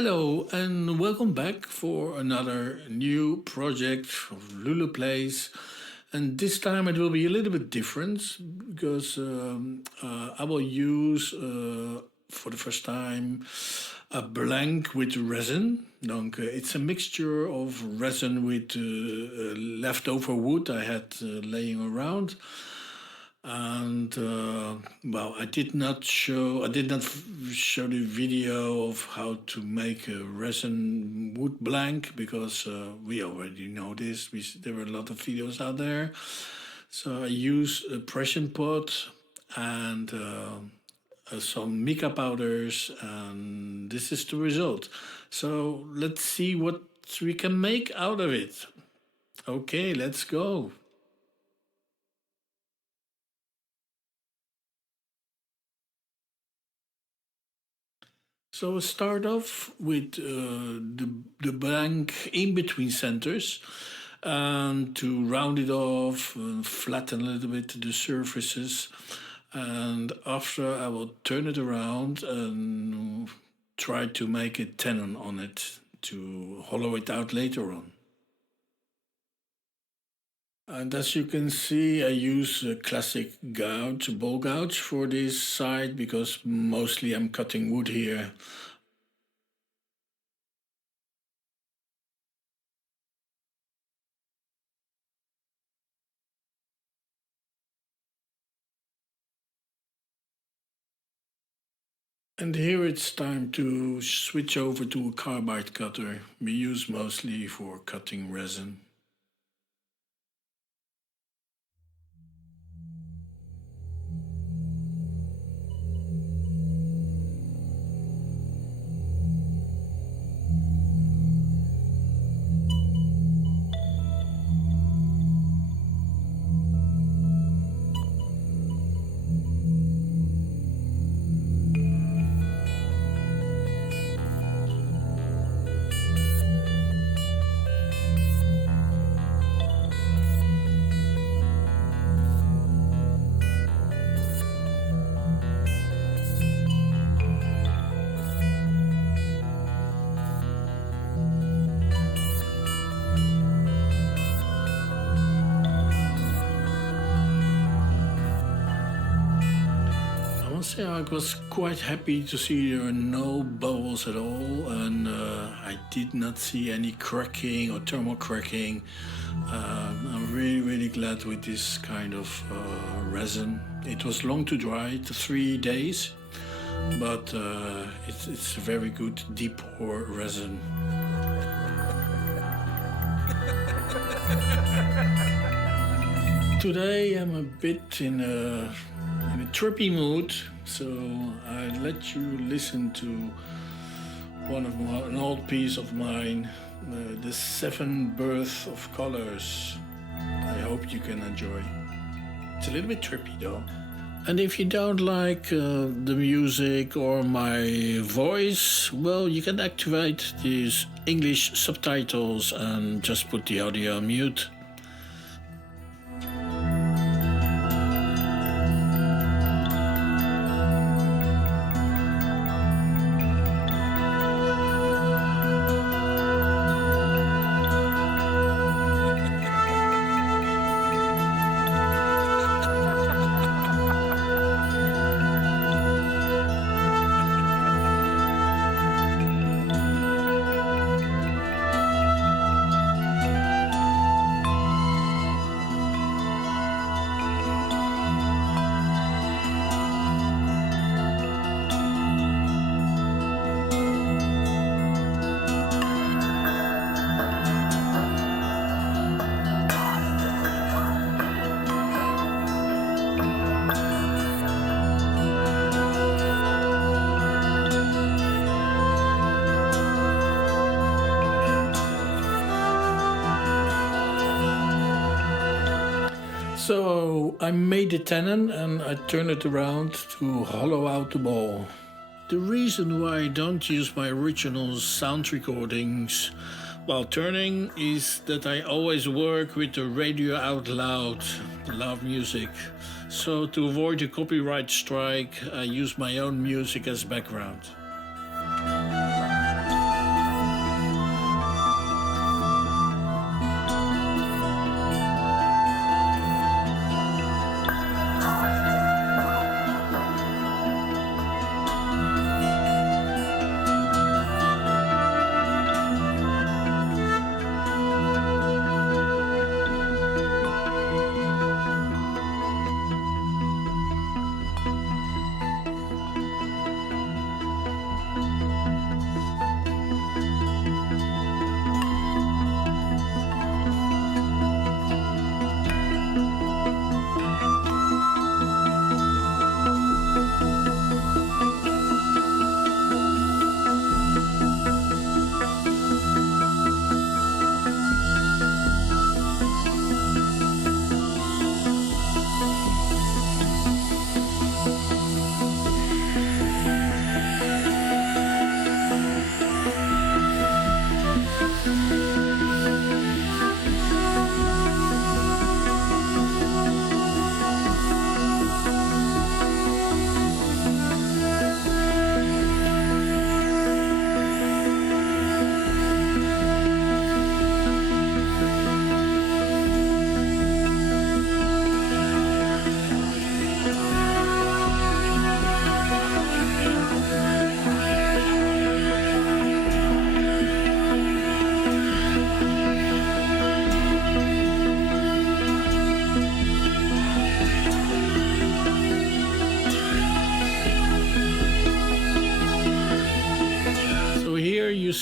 Hello and welcome back for another new project of Lulu Plays. And this time it will be a little bit different because I will use for the first time a blank with resin. Donc, it's a mixture of resin with leftover wood I had laying around. And I did not show the video of how to make a resin wood blank because we already know this. There are a lot of videos out there. So I use a pressure pot and some mica powders, and this is the result. So let's see what we can make out of it. Okay, let's go. So we'll start off with the blank in between centers, and to round it off, flatten a little bit the surfaces, and after I will turn it around and try to make a tenon on it to hollow it out later on. And as you can see, I use a classic gouge, ball gouge for this side because mostly I'm cutting wood here. And here it's time to switch over to a carbide cutter we use mostly for cutting resin. I was quite happy to see there are no bubbles at all, and I did not see any cracking or thermal cracking. I'm really glad with this kind of resin. It was long to dry, 3 days, but it's a very good deep pore resin. Today I'm a bit in a trippy mood, so I let you listen to an old piece of mine, The Seven Births of Colors. I hope you can enjoy. It's a little bit trippy though. And if you don't like the music or my voice, well, you can activate these English subtitles and just put the audio on mute. So I made the tenon and I turned it around to hollow out the ball. The reason why I don't use my original sound recordings while turning is that I always work with the radio out loud music. So to avoid a copyright strike, I use my own music as background.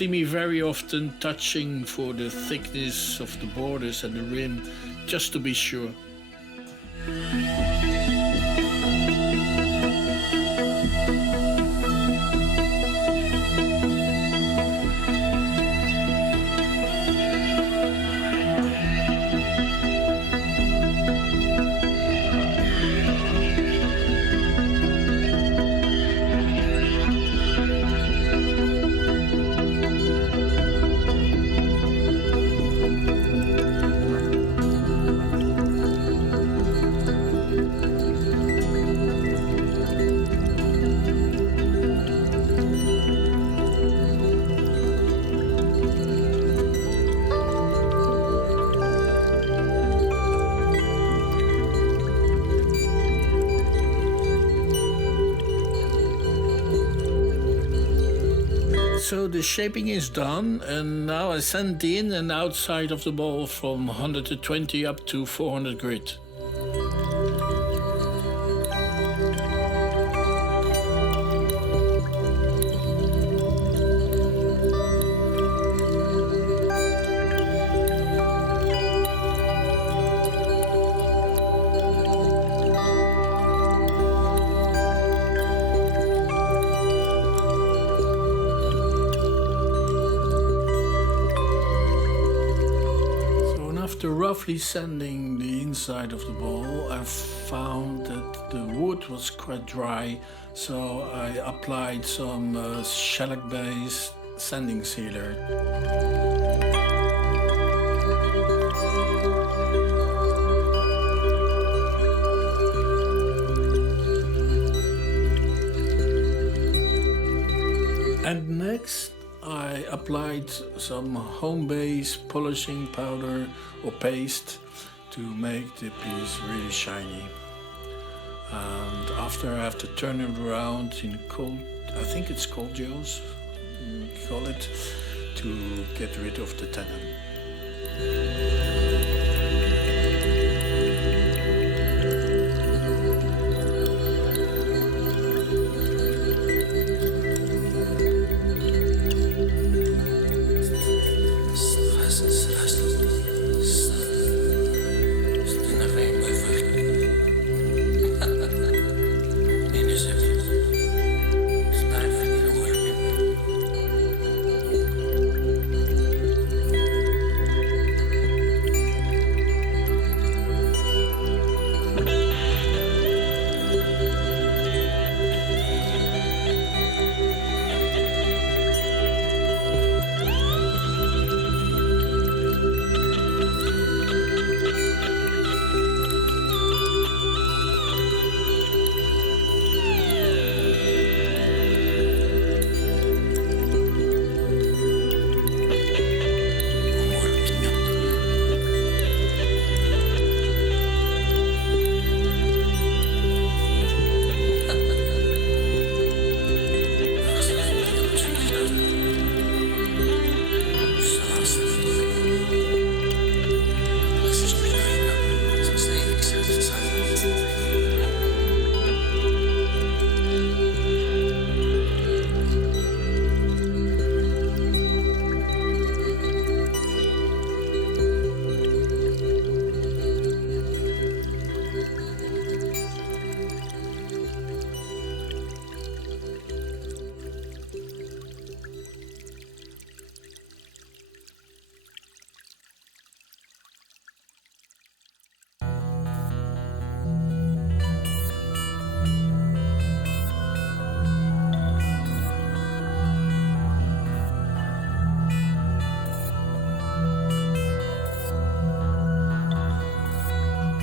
see me very often touching for the thickness of the borders and the rim, just to be sure. So the shaping is done, and now I send the in and outside of the ball from 120 up to 400 grit. After roughly sanding the inside of the ball, I found that the wood was quite dry, so I applied some shellac-based sanding sealer. And next, I applied some home-based polishing powder or paste to make the piece really shiny. And after I have to turn it around in cold, I think it's cold gels, call it, to get rid of the tannin.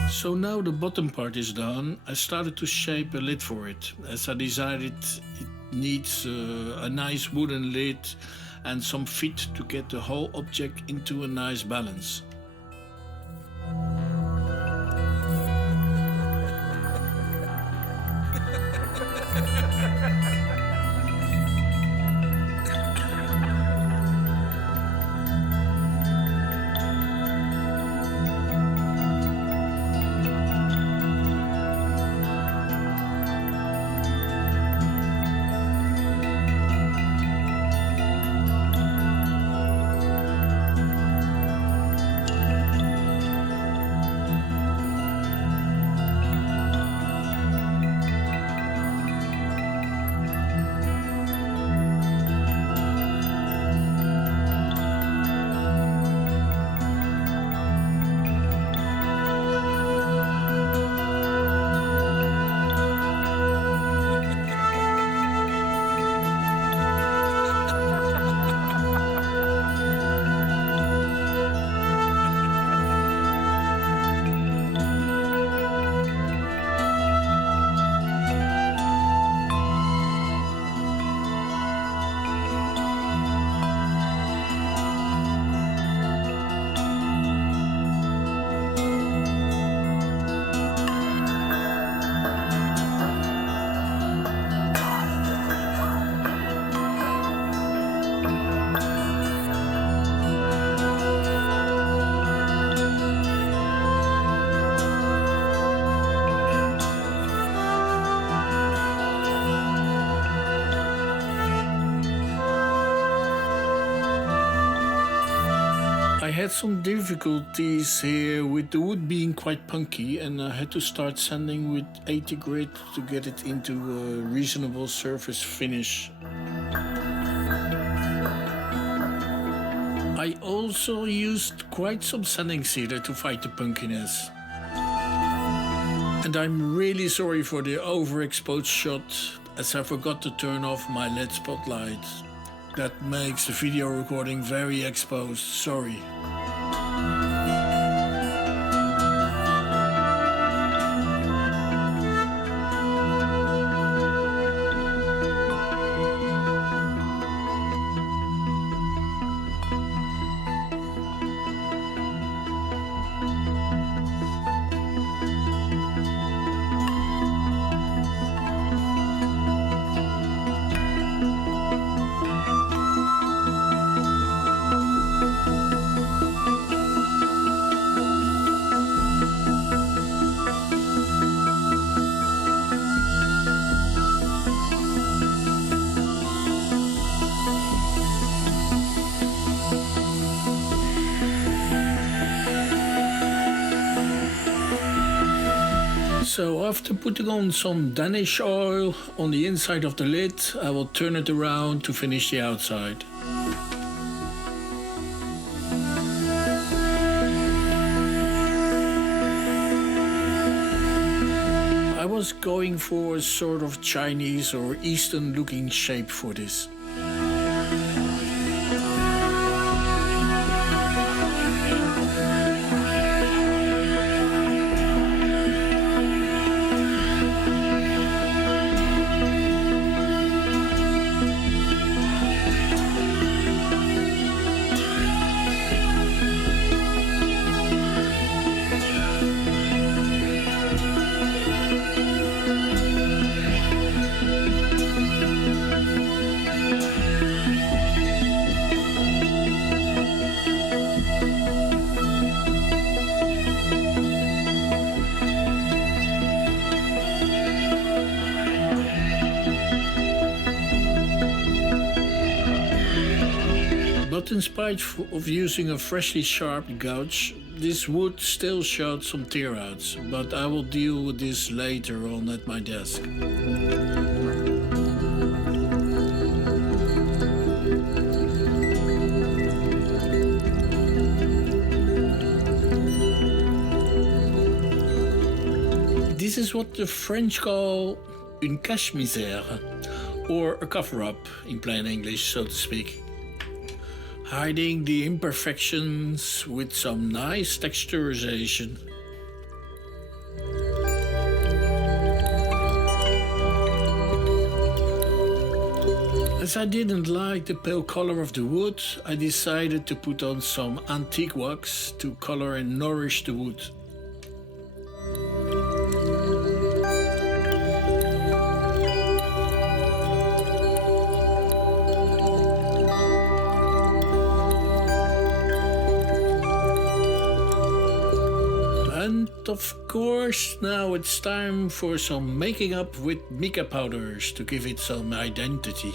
So now the bottom part is done, I started to shape a lid for it, as I decided it needs a nice wooden lid and some feet to get the whole object into a nice balance. had some difficulties here with the wood being quite punky, and I had to start sanding with 80 grit to get it into a reasonable surface finish. I also used quite some sanding cedar to fight the punkiness. And I'm really sorry for the overexposed shot, as I forgot to turn off my LED spotlight. That makes the video recording very exposed, sorry. So after putting on some Danish oil on the inside of the lid, I will turn it around to finish the outside. I was going for a sort of Chinese or Eastern looking shape for this. But in spite of using a freshly sharpened gouge, this wood still showed some tear outs, but I will deal with this later on at my desk. This is what the French call une cache-misère, or a cover-up in plain English, so to speak. Hiding the imperfections with some nice texturization. As I didn't like the pale color of the wood, I decided to put on some antique wax to color and nourish the wood. And of course, now it's time for some making up with mica powders to give it some identity.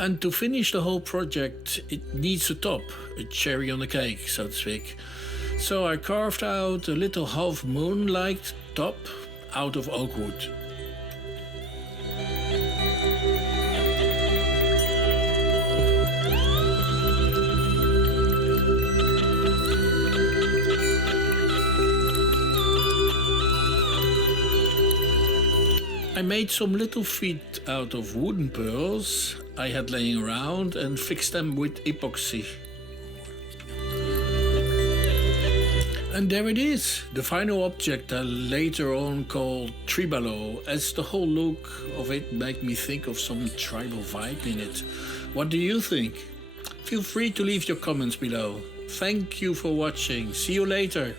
And to finish the whole project, it needs a top, a cherry on the cake, so to speak. So I carved out a little half moon-like top out of oak wood. I made some little feet out of wooden pearls I had laying around and fixed them with epoxy. And there it is, the final object I later on called Tribalo, as the whole look of it made me think of some tribal vibe in it. What do you think? Feel free to leave your comments below. Thank you for watching. See you later.